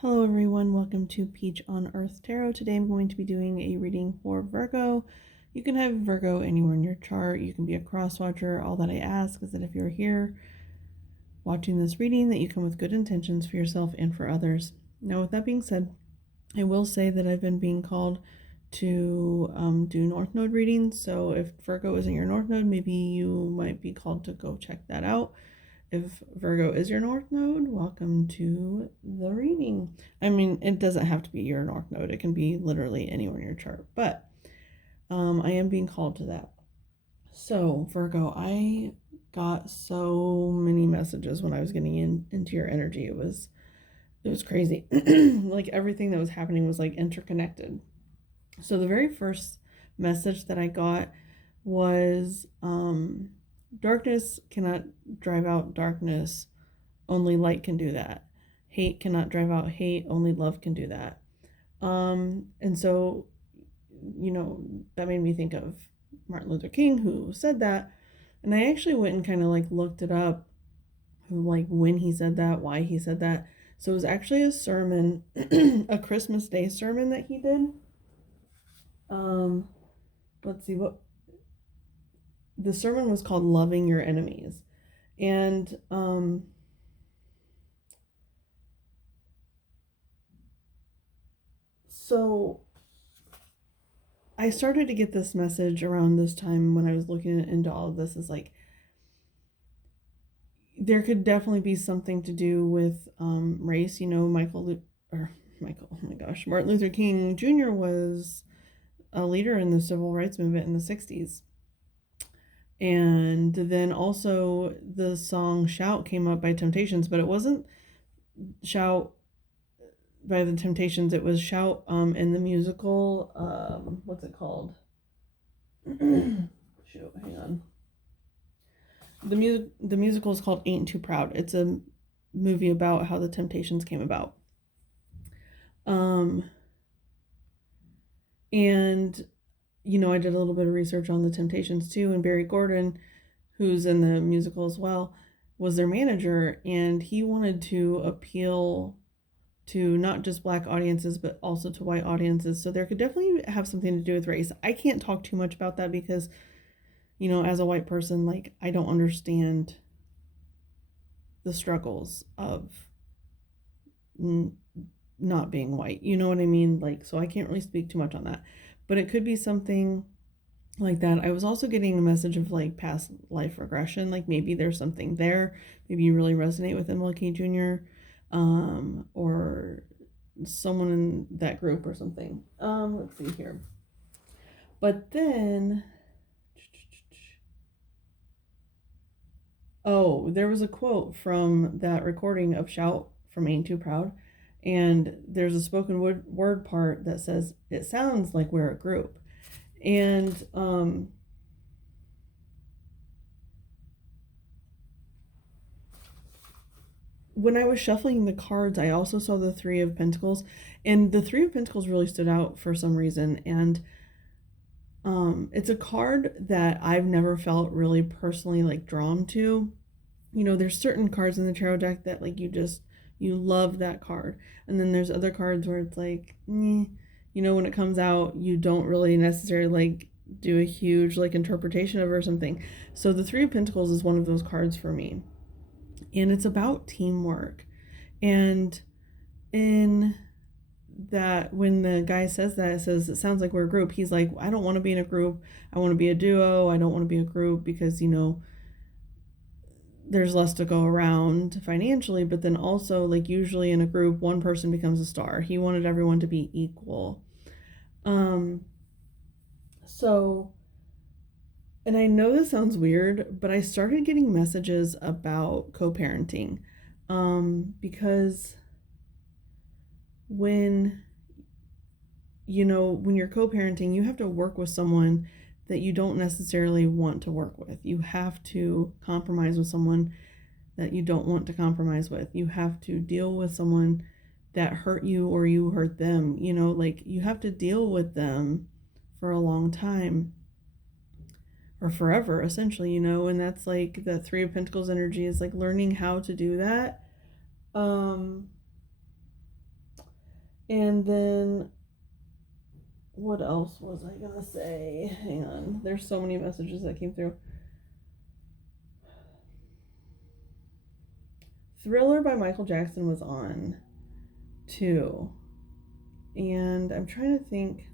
Hello everyone, welcome to Peach on Earth Tarot. Today I'm going to be doing a reading for Virgo. You can have Virgo anywhere in your chart. You can be a cross watcher. All that I ask is that if you're here watching this reading, that you come with good intentions for yourself and for others. Now, with that being said, I will say that I've been being called to do North Node readings. So if Virgo isn't your North Node, maybe you might be called to go check that out. If Virgo is your North Node, welcome to the reading. I mean, it doesn't have to be your North Node. It can be literally anywhere in your chart. But I am being called to that. So, Virgo, I got so many messages when I was getting into your energy. It was crazy. Like everything that was happening was like interconnected. So the very first message that I got was darkness cannot drive out darkness, only light can do that. Hate cannot drive out hate, only love can do that. And so, that made me think of Martin Luther King, who said that. And I actually went and kind of like looked it up, like when he said that, why he said that. So it was actually a sermon, a Christmas Day sermon that he did. Let's see what the sermon was called, Loving Your Enemies. And so I started to get this message around this time when I was looking into all of this, is like there could definitely be something to do with race. Martin Luther King Jr. was a leader in the civil rights movement in the 60s. And then also the song Shout came up by Temptations, but it wasn't Shout by the Temptations, it was Shout in the musical, what's it called? Shoot, hang on. The musical is called Ain't Too Proud. It's a movie about how the Temptations came about. And I did a little bit of research on the Temptations too, and Barry Gordon, who's in the musical as well, was their manager, and he wanted to appeal to not just Black audiences but also to white audiences. So there could definitely have something to do with race. I can't talk too much about that because, as a white person, like, I don't understand the struggles of not being white. You know what I mean? Like, so I can't really speak too much on that. But it could be something like that. I was also getting a message of like past life regression. Like maybe there's something there. Maybe you really resonate with MLK Jr. Or someone in that group or something. Let's see here. But then, there was a quote from that recording of Shout from Ain't Too Proud, and there's a spoken word part that says, it sounds like we're a group. And when I was shuffling the cards, I also saw the Three of Pentacles, and the Three of Pentacles really stood out for some reason. And it's a card that I've never felt really personally like drawn to. There's certain cards in the tarot deck that like you love that card, and then there's other cards where it's like, when it comes out, you don't really necessarily like do a huge like interpretation of it or something. So the Three of Pentacles is one of those cards for me, and it's about teamwork. And in that, when the guy says that, it says, it sounds like we're a group, he's like, I don't want to be in a group, I want to be a duo. I don't want to be a group because there's less to go around financially, but then also like usually in a group one person becomes a star. He wanted everyone to be equal. So, and I know this sounds weird, but I started getting messages about co-parenting, because when you're co-parenting, you have to work with someone that you don't necessarily want to work with. You have to compromise with someone that you don't want to compromise with. You have to deal with someone that hurt you or you hurt them. Like you have to deal with them for a long time or forever, essentially, and that's like the Three of Pentacles energy is like learning how to do that. And then what else was I gonna say? Hang on. There's so many messages that came through. Thriller by Michael Jackson was on too. And I'm trying to think.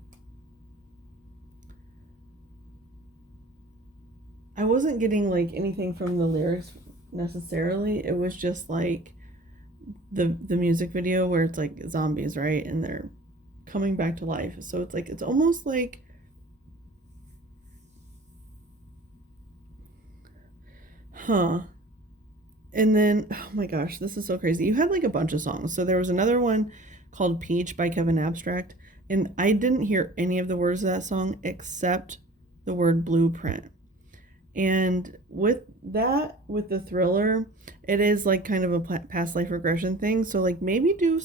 I wasn't getting like anything from the lyrics necessarily. It was just like the music video where it's like zombies, right? And they're coming back to life. So it's like it's almost like huh. And then oh my gosh, this is so crazy. You had like a bunch of songs. So there was another one called Peach by Kevin Abstract, and I didn't hear any of the words of that song except the word blueprint. And with that, with the thriller, it is like kind of a past life regression thing. So like maybe you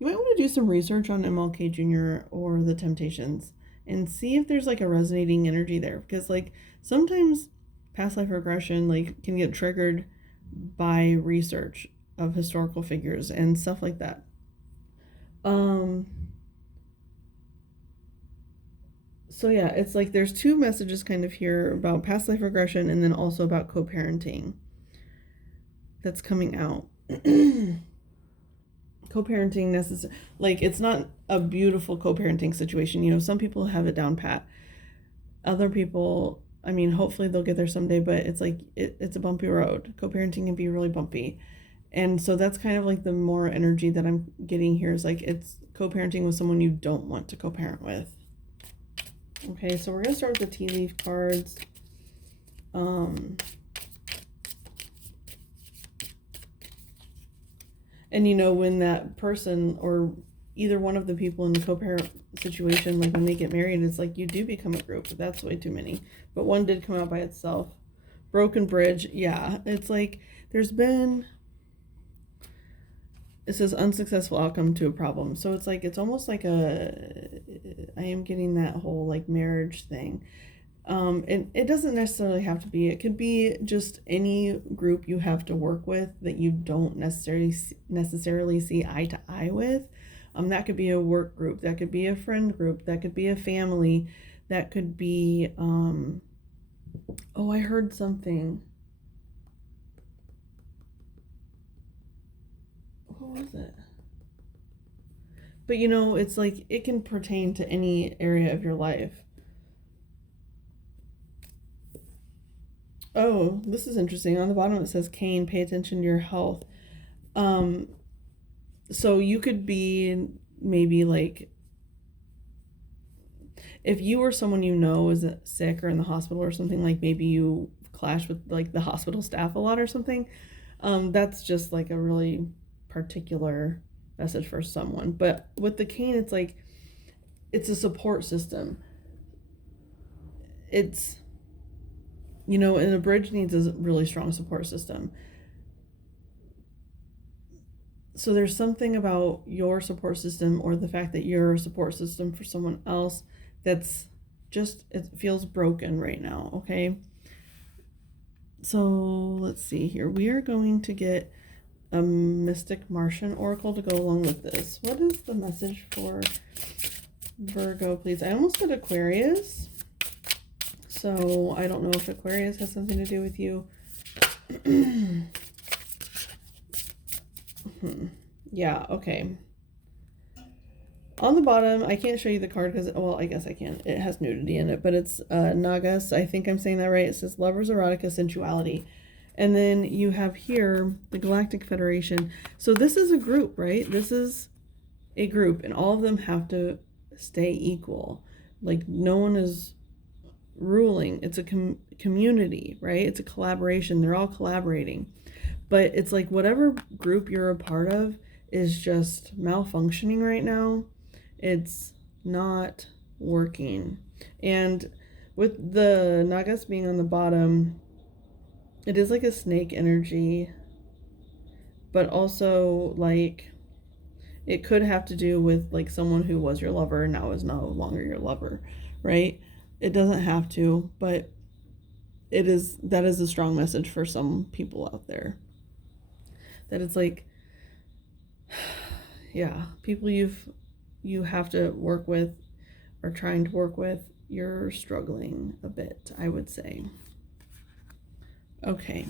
might want to do some research on MLK Jr. or the Temptations and see if there's like a resonating energy there. Because like sometimes past life regression like can get triggered by research of historical figures and stuff like that. Um, so yeah, it's like there's two messages kind of here about past life regression and then also about co-parenting that's coming out. Co-parenting like it's not a beautiful co-parenting situation. You know, some people have it down pat. Other people, I mean, hopefully they'll get there someday, but it's like it's a bumpy road. Co-parenting can be really bumpy. And so that's kind of like the more energy that I'm getting here is like it's co-parenting with someone you don't want to co-parent with. Okay, so we're going to start with the tea leaf cards. And you know, when that person or either one of the people in the co-parent situation, like when they get married, it's like you do become a group. That's way too many. But one did come out by itself. Broken bridge. Yeah, it's like there's been... It says unsuccessful outcome to a problem. So it's like, it's almost like I am getting that whole like marriage thing. And it doesn't necessarily have to be, it could be just any group you have to work with that you don't necessarily see eye to eye with. That could be a work group, that could be a friend group, that could be a family, that could be, oh, I heard something. What was it? But you know, it's like it can pertain to any area of your life. Oh, this is interesting. On the bottom it says Cain, pay attention to your health. Um, so you could be maybe like if you or someone you know is sick or in the hospital or something, like maybe you clash with like the hospital staff a lot or something. That's just like a really particular message for someone. But with the cane, it's like it's a support system. It's, you know, and a bridge needs a really strong support system. So there's something about your support system or the fact that you're a support system for someone else that's just, it feels broken right now, okay? So let's see here. We are going to get a Mystic Martian Oracle to go along with this. What is the message for Virgo, please? I almost said Aquarius. So I don't know if Aquarius has something to do with you. Yeah, okay. On the bottom, I can't show you the card because, well, I guess I can. It has nudity in it, but it's Nagas. I think I'm saying that right. It says Lovers, Erotica, Sensuality. And then you have here the Galactic Federation. So this is a group, right? This is a group, and all of them have to stay equal. Like, no one is ruling. It's a community, right? It's a collaboration. They're all collaborating. But it's like whatever group you're a part of is just malfunctioning right now. It's not working. And with the Nagas being on the bottom, it is like a snake energy, but also like it could have to do with like someone who was your lover and now is no longer your lover, right? It doesn't have to, but that is a strong message for some people out there. That it's like, yeah, people you've you have to work with or trying to work with, you're struggling a bit, I would say. Okay.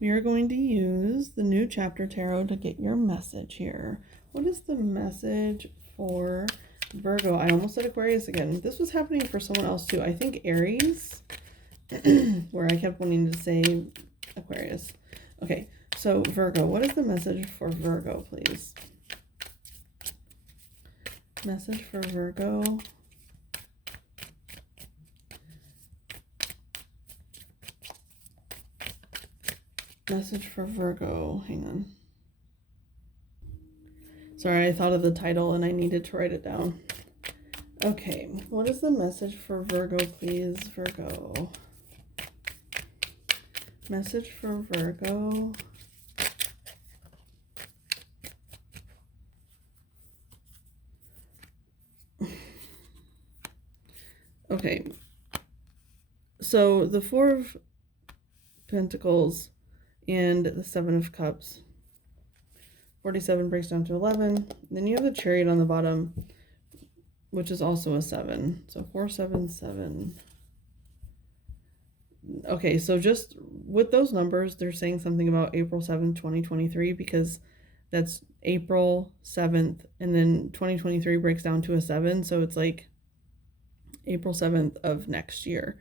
We are going to use the new chapter tarot to get your message here. What is the message for Virgo? I almost said Aquarius again. This was happening for someone else too. I think Aries, where I kept wanting to say Aquarius. Okay, so Virgo, what is the message for Virgo, please? Message for Virgo. Message for Virgo. Hang on. Sorry, I thought of the title and I needed to write it down. Okay, what is the message for Virgo, please? Virgo. Message for Virgo. Okay. So the Four of Pentacles and the Seven of Cups. 47 breaks down to 11. Then you have the Chariot on the bottom, which is also a 7. So 4, 7, 7. Okay, so just with those numbers, they're saying something about April 7th, 2023, because that's April 7th, and then 2023 breaks down to a 7, so it's like April 7th of next year.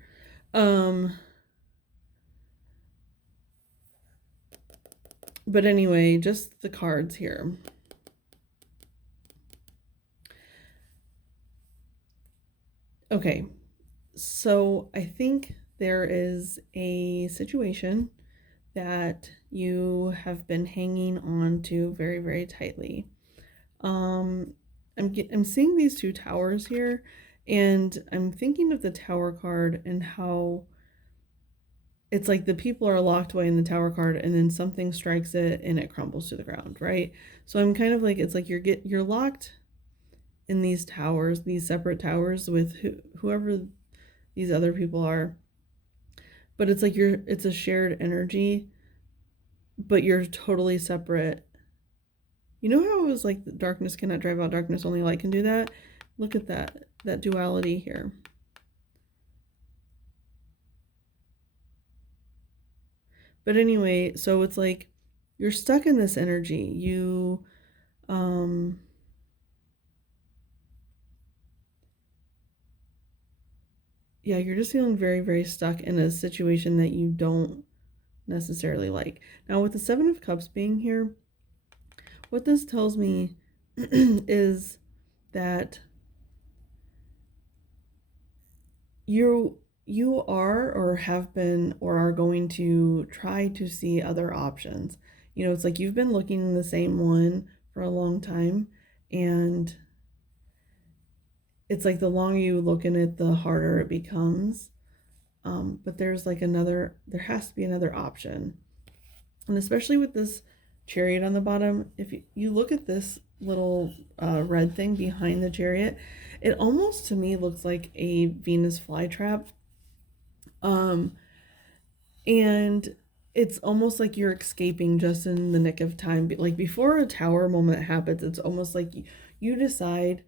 But anyway, just the cards here. Okay, so I think there is a situation that you have been hanging on to very, very tightly. I'm seeing these two towers here, and I'm thinking of the Tower card and how it's like the people are locked away in the Tower card, and then something strikes it and it crumbles to the ground, right? So I'm kind of like, it's like you're locked in these towers, these separate towers with whoever these other people are, but it's like it's a shared energy, but you're totally separate. You know how it was like darkness cannot drive out darkness, only light can do that? Look at that duality here. But anyway, so it's like you're stuck in this energy. Yeah, you're just feeling very, very stuck in a situation that you don't necessarily like. Now, with the Seven of Cups being here, what this tells me is that you are or have been or are going to try to see other options. You know, it's like you've been looking in the same one for a long time, and it's like the longer you look in it, the harder it becomes. But there's like there has to be another option. And especially with this Chariot on the bottom, if you look at this little red thing behind the Chariot, it almost to me looks like a Venus flytrap. And it's almost like you're escaping just in the nick of time. Like before a tower moment happens, it's almost like you decide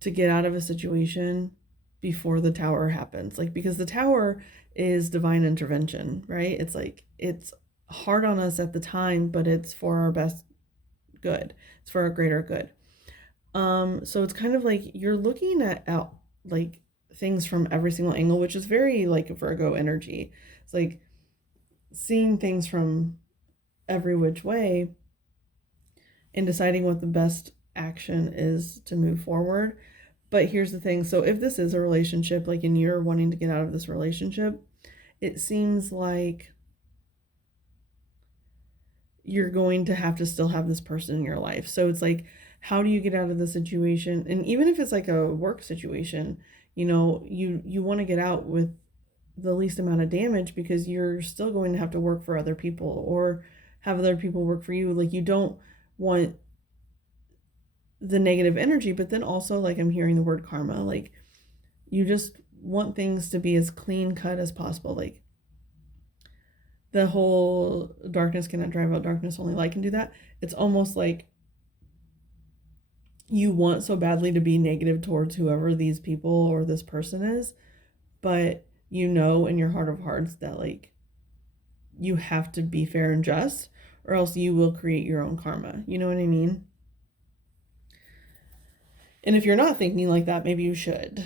to get out of a situation before the tower happens. Like, because the tower is divine intervention, right? It's like, it's hard on us at the time, but it's for our best good. It's for our greater good. So it's kind of like you're looking at like things from every single angle, which is very like Virgo energy. It's like seeing things from every which way and deciding what the best action is to move forward. But here's the thing. So if this is a relationship, like, and you're wanting to get out of this relationship, it seems like you're going to have to still have this person in your life. So it's like, how do you get out of the situation? And even if it's like a work situation, you know, you want to get out with the least amount of damage, because you're still going to have to work for other people or have other people work for you. Like, you don't want the negative energy, but then also, like, I'm hearing the word karma. Like, you just want things to be as clean cut as possible. Like, the whole darkness cannot drive out darkness, only light can do that. It's almost like you want so badly to be negative towards whoever these people or this person is, but you know in your heart of hearts that like you have to be fair and just, or else you will create your own karma. You know what I mean? And if you're not thinking like that, maybe you should.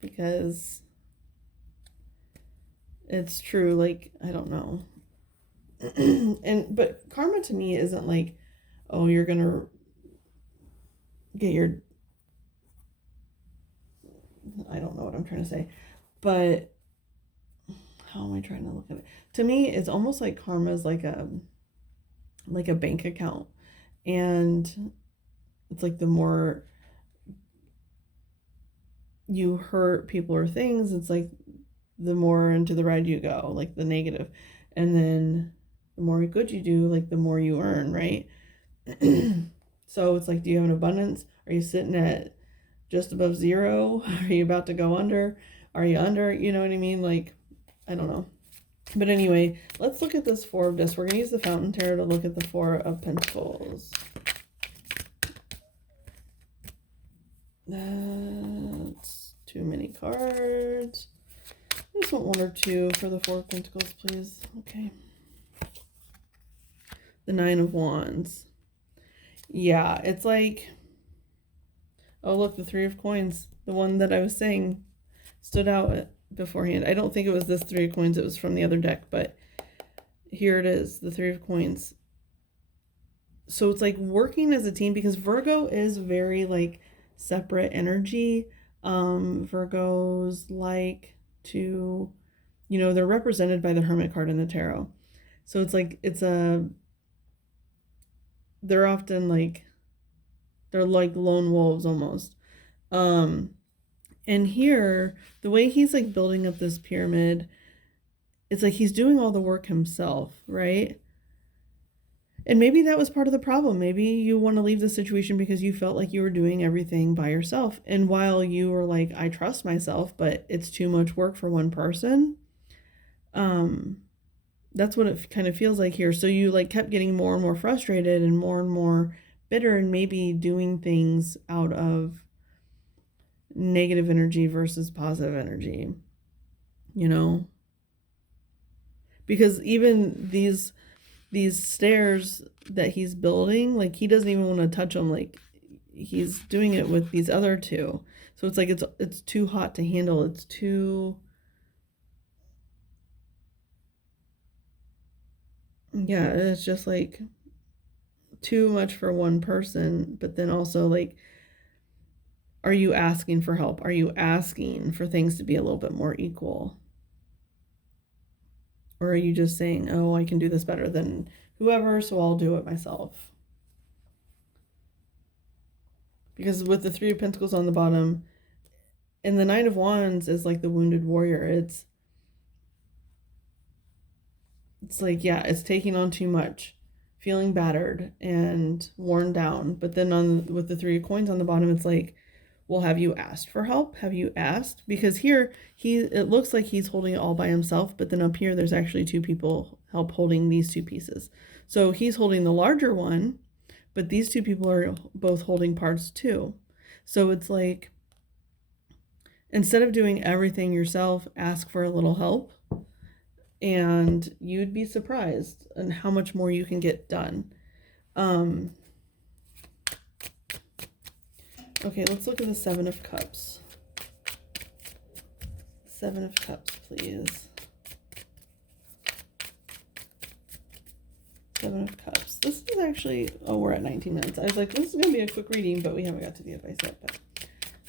Because it's true, like, I don't know. But karma to me isn't like, oh, you're gonna get your, I don't know what I'm trying to say, but how am I trying to look at it? To me, it's almost like karma is like a bank account, and it's like the more you hurt people or things, it's like the more into the red you go, like the negative, and then the more good you do, like the more you earn, right? So it's like, do you have an abundance? Are you sitting at just above zero? Are you about to go under? Are you under? You know what I mean? Like, I don't know. But anyway, let's look at this Four of Discs. We're going to use the Fountain Tarot to look at the Four of Pentacles. That's too many cards. I just want one or two for the Four of Pentacles, please. Okay. The Nine of Wands. Yeah, it's like, oh, look, the Three of Coins. The one that I was saying stood out beforehand. I don't think it was this Three of Coins. It was from the other deck, but here it is, the Three of Coins. So it's like working as a team, because Virgo is very like separate energy. Virgos like to, you know, they're represented by the Hermit card in the tarot. So it's like, they're often like, they're like lone wolves almost. And here, the way he's like building up this pyramid, it's like he's doing all the work himself, right? And maybe that was part of the problem. Maybe you want to leave the situation because you felt like you were doing everything by yourself. And while you were like, I trust myself, but it's too much work for one person. That's what it kind of feels like here. So you like kept getting more and more frustrated and more bitter, and maybe doing things out of negative energy versus positive energy, you know? Because even these stairs that he's building, like he doesn't even want to touch them. Like he's doing it with these other two. So it's like it's too hot to handle. It's too, yeah, it's just like too much for one person. But then also like, are you asking for help? Are you asking for things to be a little bit more equal? Or are you just saying, oh, I can do this better than whoever, so I'll do it myself? Because with the Three of Pentacles on the bottom, and the Nine of Wands is like the wounded warrior. It's like, yeah, it's taking on too much, feeling battered and worn down. But then with the Three of Coins on the bottom, it's like, well, have you asked for help? Have you asked? Because here it looks like he's holding it all by himself, but then up here there's actually two people help holding these two pieces. So he's holding the larger one, but these two people are both holding parts too. So it's like, instead of doing everything yourself, ask for a little help, and you'd be surprised on how much more you can get done. Okay, let's look at the Seven of Cups. Seven of Cups, please. Seven of Cups. This is actually, oh, we're at 19 minutes. I was like, this is going to be a quick reading, but we haven't got to the advice yet. But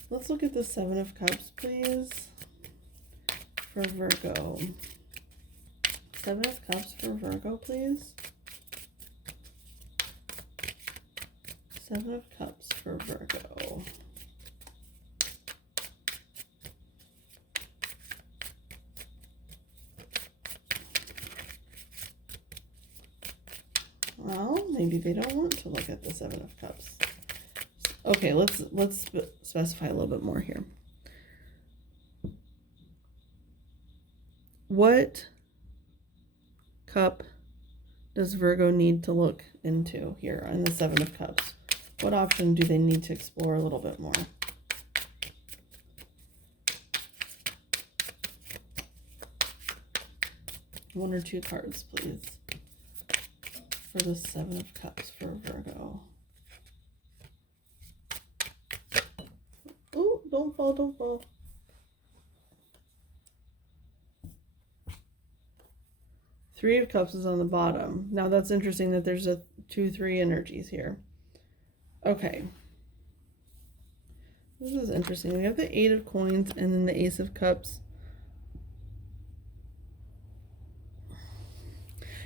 let's look at the Seven of Cups, please, for Virgo. Seven of Cups for Virgo, please. Seven of Cups for Virgo. Well, maybe they don't want to look at the Seven of Cups. Okay, let's specify a little bit more here. what cup does Virgo need to look into here in the Seven of Cups? What option do they need to explore a little bit more? One or two cards, please, for the Seven of Cups for Virgo. Oh, don't fall, don't fall. Three of Cups is on the bottom. Now that's interesting that there's a 2-3 energies here. Okay. This is interesting. We have the Eight of Coins and then the Ace of Cups.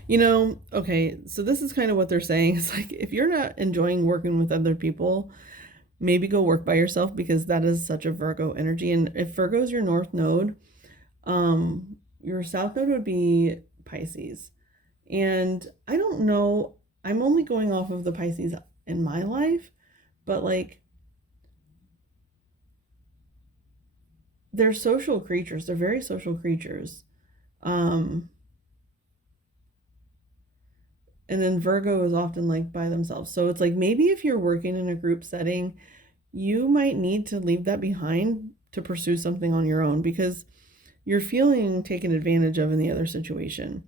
You know, okay, so this is kind of what they're saying. It's like, if you're not enjoying working with other people, maybe go work by yourself, because that is such a Virgo energy. And if Virgo is your North Node, your South Node would be Pisces. And I don't know, I'm only going off of the Pisces in my life, but like, they're social creatures. They're very social creatures. And then Virgo is often like by themselves. So it's like, maybe if you're working in a group setting, you might need to leave that behind to pursue something on your own, because you're feeling taken advantage of in the other situation.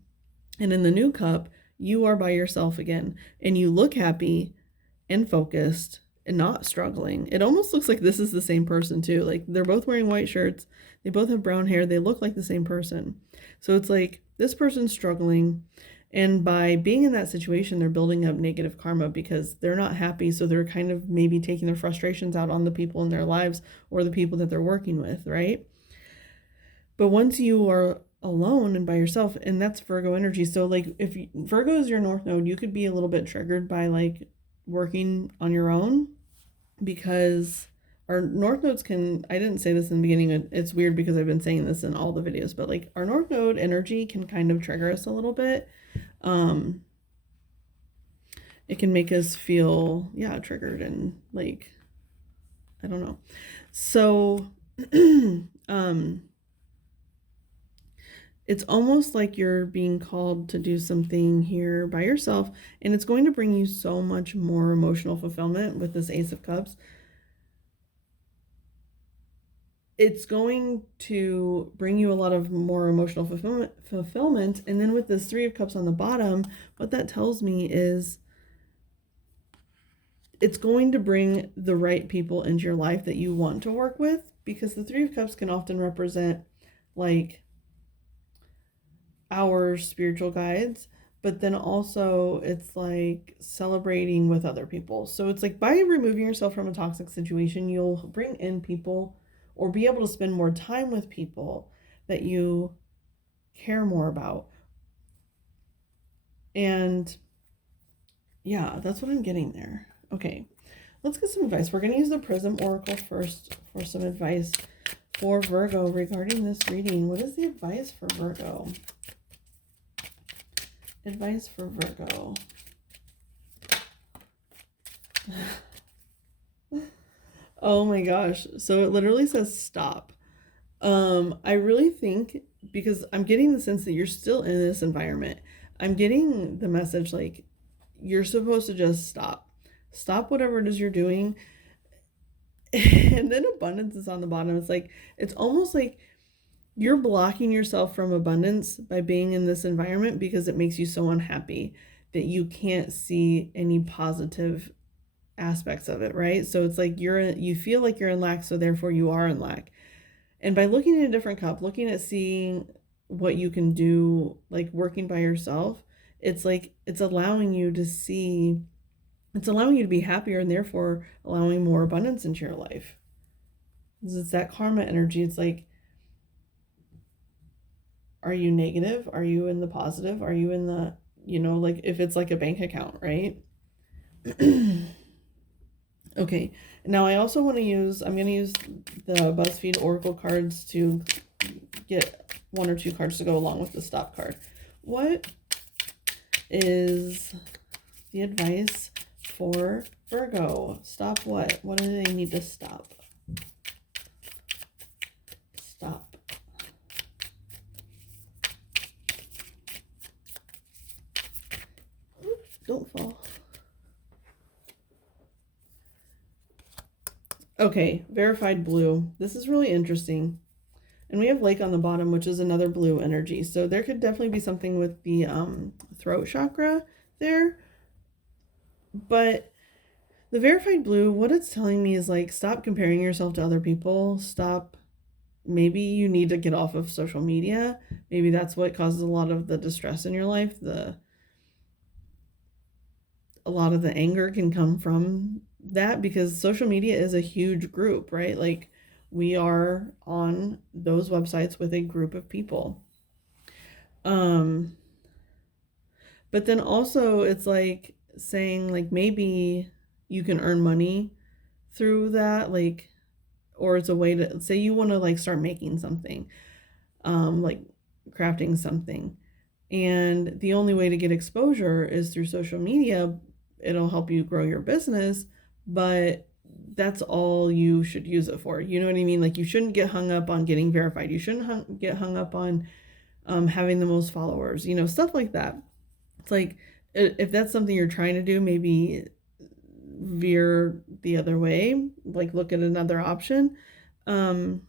And in the new cup, you are by yourself again, and you look happy and focused and not struggling. It almost looks like this is the same person too. Like, they're both wearing white shirts. They both have brown hair. They look like the same person. So it's like, this person's struggling. And by being in that situation, they're building up negative karma because they're not happy. So they're kind of maybe taking their frustrations out on the people in their lives or the people that they're working with, right? But once you are alone and by yourself, and that's Virgo energy. So like, if Virgo is your North Node, you could be a little bit triggered by like working on your own, because our North Nodes can, I didn't say this in the beginning, it's weird because I've been saying this in all the videos, but like, our North Node energy can kind of trigger us a little bit. It can make us feel, triggered and like, I don't know. So, it's almost like you're being called to do something here by yourself, and it's going to bring you so much more emotional fulfillment with this Ace of Cups. It's going to bring you a lot of more emotional fulfillment. And then with this Three of Cups on the bottom, what that tells me is it's going to bring the right people into your life that you want to work with, because the Three of Cups can often represent like our spiritual guides, but then also it's like celebrating with other people. So it's like, by removing yourself from a toxic situation, you'll bring in people or be able to spend more time with people that you care more about. And yeah, that's what I'm getting there. Okay, let's get some advice. We're going to use the Prism Oracle first for some advice for Virgo regarding this reading. What is the advice for Virgo? Advice for Virgo. Oh my gosh. So it literally says stop. I really think, because I'm getting the sense that you're still in this environment, I'm getting the message like, you're supposed to just stop. Stop whatever it is you're doing. And then abundance is on the bottom. It's like, it's almost like you're blocking yourself from abundance by being in this environment because it makes you so unhappy that you can't see any positive aspects of it, right? So it's like you feel like you're in lack, so therefore you are in lack. And by looking at a different cup, looking at seeing what you can do, like working by yourself, it's like it's allowing you to see, it's allowing you to be happier, and therefore allowing more abundance into your life. It's that karma energy. It's like, are you negative? Are you in the positive? Are you in the, like if it's like a bank account, right? Okay, now I also want to use, I'm going to use the BuzzFeed Oracle cards to get one or two cards to go along with the stop card. What is the advice for Virgo? Stop what? What do they need to stop? Stop. Don't fall. Okay, verified blue. This is really interesting. And we have lake on the bottom, which is another blue energy. So there could definitely be something with the throat chakra there. But the verified blue, what it's telling me is like, stop comparing yourself to other people. Stop. Maybe you need to get off of social media. Maybe that's what causes a lot of the distress in your life. A lot of the anger can come from that, because social media is a huge group, right? Like, we are on those websites with a group of people. But then also it's like saying like, maybe you can earn money through that, like, or it's a way to say you want to like start making something, like crafting something, and the only way to get exposure is through social media. It'll help you grow your business, but that's all you should use it for. You know what I mean? Like, you shouldn't get hung up on getting verified. You shouldn't get hung up on having the most followers, stuff like that. It's like, if that's something you're trying to do, maybe veer the other way, like look at another option. Hang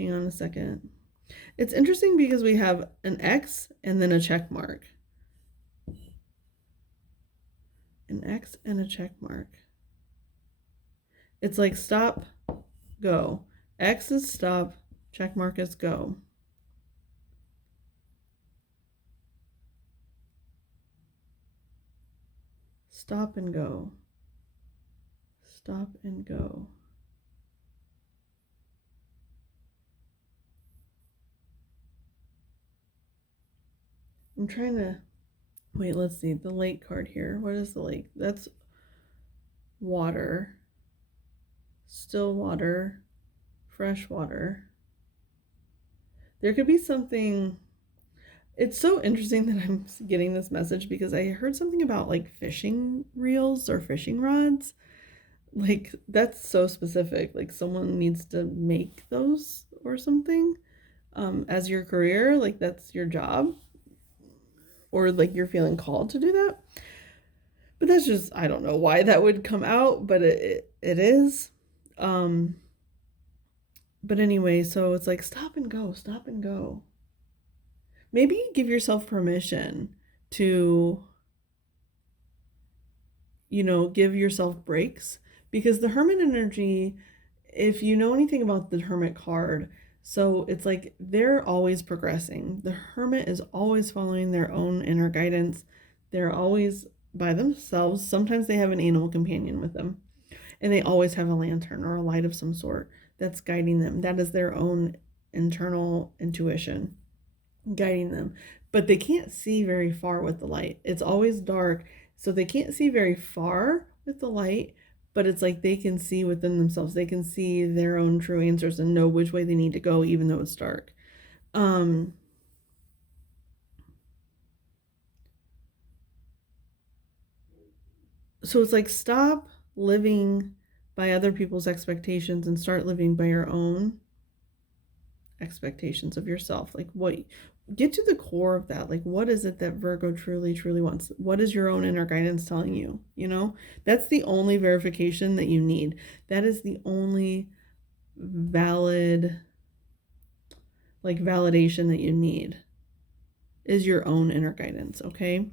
on a second. It's interesting because we have an X and then a check mark. An X and a check mark. It's like stop, go. X is stop, check mark is go. Stop and go. Stop and go. I'm trying to, wait, let's see, the lake card here. What is the lake? That's water, still water, fresh water. There could be something. It's so interesting that I'm getting this message, because I heard something about like fishing reels or fishing rods. Like, that's so specific. Like, someone needs to make those or something as your career. Like, that's your job, or like you're feeling called to do that. But that's just, I don't know why that would come out, but it is. But anyway, so it's like stop and go, stop and go. Maybe give yourself permission to, give yourself breaks, because the Hermit energy, if you know anything about the Hermit card, so it's like they're always progressing. The Hermit is always following their own inner guidance. They're always by themselves. Sometimes they have an animal companion with them, and they always have a lantern or a light of some sort that's guiding them. That is their own internal intuition guiding them. But they can't see very far with the light. It's always dark, so they can't see very far with the light, but it's like they can see within themselves. They can see their own true answers and know which way they need to go, even though it's dark. So it's like, stop living by other people's expectations and start living by your own expectations of yourself. Like, what, get to the core of that. Like, what is it that Virgo truly, truly wants? What is your own inner guidance telling you? That's the only verification that you need. That is the only valid, like, validation that you need, is your own inner guidance. Okay.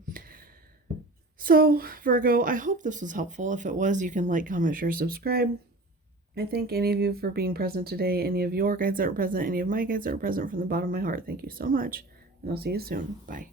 So Virgo, I hope this was helpful. If it was, you can like, comment, share, subscribe. I thank any of you for being present today. Any of your guides that were present, any of my guides that were present, from the bottom of my heart, thank you so much. And I'll see you soon. Bye.